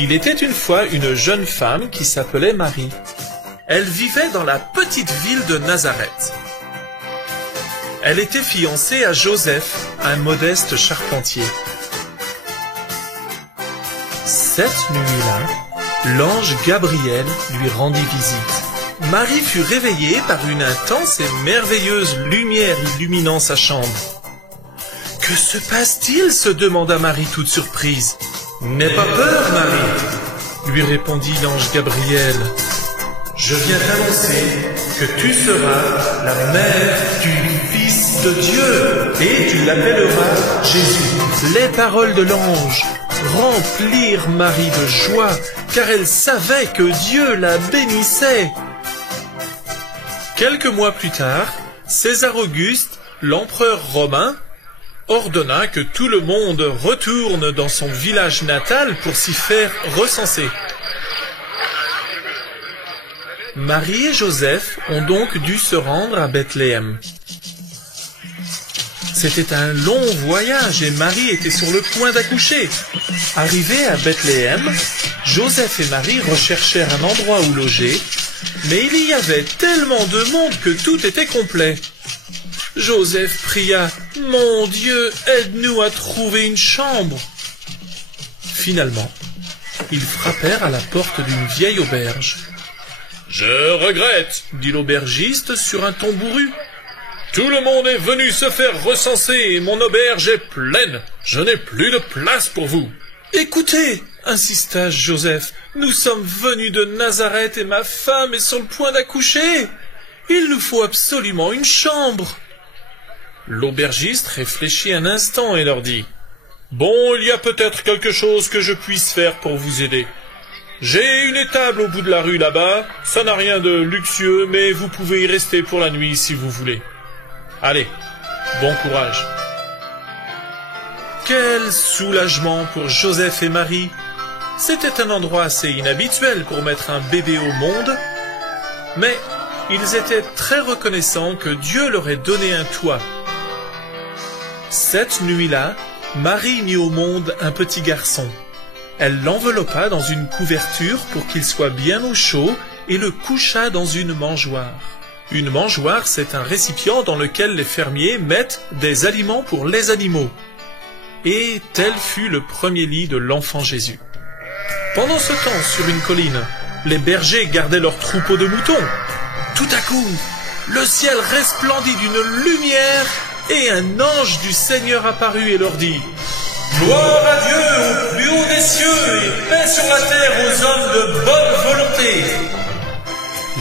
Il était une fois une jeune femme qui s'appelait Marie. Elle vivait dans la petite ville de Nazareth. Elle était fiancée à Joseph, un modeste charpentier. Cette nuit-là, l'ange Gabriel lui rendit visite. Marie fut réveillée par une intense et merveilleuse lumière illuminant sa chambre. « Que se passe-t-il » se demanda Marie toute surprise. « N'aie pas peur, Marie » lui répondit l'ange Gabriel. « Je viens t'annoncer que tu seras la mère du Fils de Dieu et tu l'appelleras Jésus. » Les paroles de l'ange remplirent Marie de joie car elle savait que Dieu la bénissait. Quelques mois plus tard, César Auguste, l'empereur romain, ordonna que tout le monde retourne dans son village natal pour s'y faire recenser. Marie et Joseph ont donc dû se rendre à Bethléem. C'était un long voyage et Marie était sur le point d'accoucher. Arrivés à Bethléem, Joseph et Marie recherchèrent un endroit où loger, mais il y avait tellement de monde que tout était complet. Joseph pria « Mon Dieu, aide-nous à trouver une chambre !» Finalement, ils frappèrent à la porte d'une vieille auberge. « Je regrette, » dit l'aubergiste sur un ton bourru. « Tout le monde est venu se faire recenser et mon auberge est pleine. Je n'ai plus de place pour vous. »« Écoutez, » insista Joseph, « nous sommes venus de Nazareth et ma femme est sur le point d'accoucher. Il nous faut absolument une chambre. » L'aubergiste réfléchit un instant et leur dit « Bon, il y a peut-être quelque chose que je puisse faire pour vous aider. J'ai une étable au bout de la rue là-bas, ça n'a rien de luxueux, mais vous pouvez y rester pour la nuit si vous voulez. Allez, bon courage. » Quel soulagement pour Joseph et Marie! C'était un endroit assez inhabituel pour mettre un bébé au monde, mais ils étaient très reconnaissants que Dieu leur ait donné un toit. Cette nuit-là, Marie mit au monde un petit garçon. Elle l'enveloppa dans une couverture pour qu'il soit bien au chaud et le coucha dans une mangeoire. Une mangeoire, c'est un récipient dans lequel les fermiers mettent des aliments pour les animaux. Et tel fut le premier lit de l'enfant Jésus. Pendant ce temps, sur une colline, les bergers gardaient leurs troupeaux de moutons. Tout à coup, le ciel resplendit d'une lumière et un ange du Seigneur apparut et leur dit « Gloire à Dieu au plus haut des cieux et paix sur la terre aux hommes de bonne volonté. »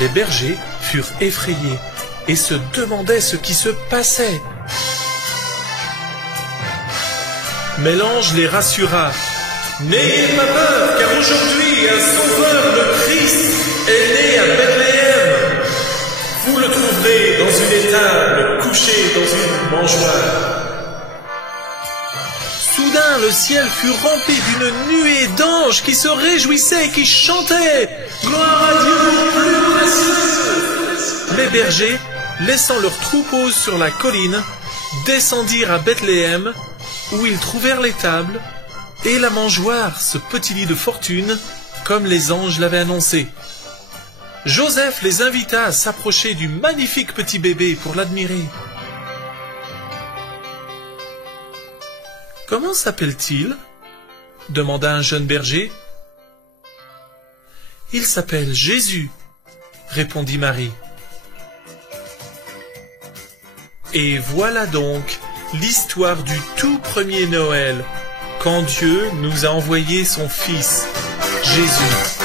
Les bergers furent effrayés et se demandaient ce qui se passait. Mais l'ange les rassura. « N'ayez pas peur, car aujourd'hui un sauveur, le Christ, est né à Bethléem. Vous le trouverez dans une étable, couché dans une mangeoire. » Soudain, le ciel fut rempli d'une nuée d'anges qui se réjouissaient et qui chantaient « Gloire à Dieu au plus précieux !» Les bergers, laissant leurs troupeaux sur la colline, descendirent à Bethléem, où ils trouvèrent l'étable et la mangeoire, ce petit lit de fortune, comme les anges l'avaient annoncé. Joseph les invita à s'approcher du magnifique petit bébé pour l'admirer. « Comment s'appelle-t-il » demanda un jeune berger. « Il s'appelle Jésus » répondit Marie. Et voilà donc l'histoire du tout premier Noël, quand Dieu nous a envoyé son Fils, Jésus.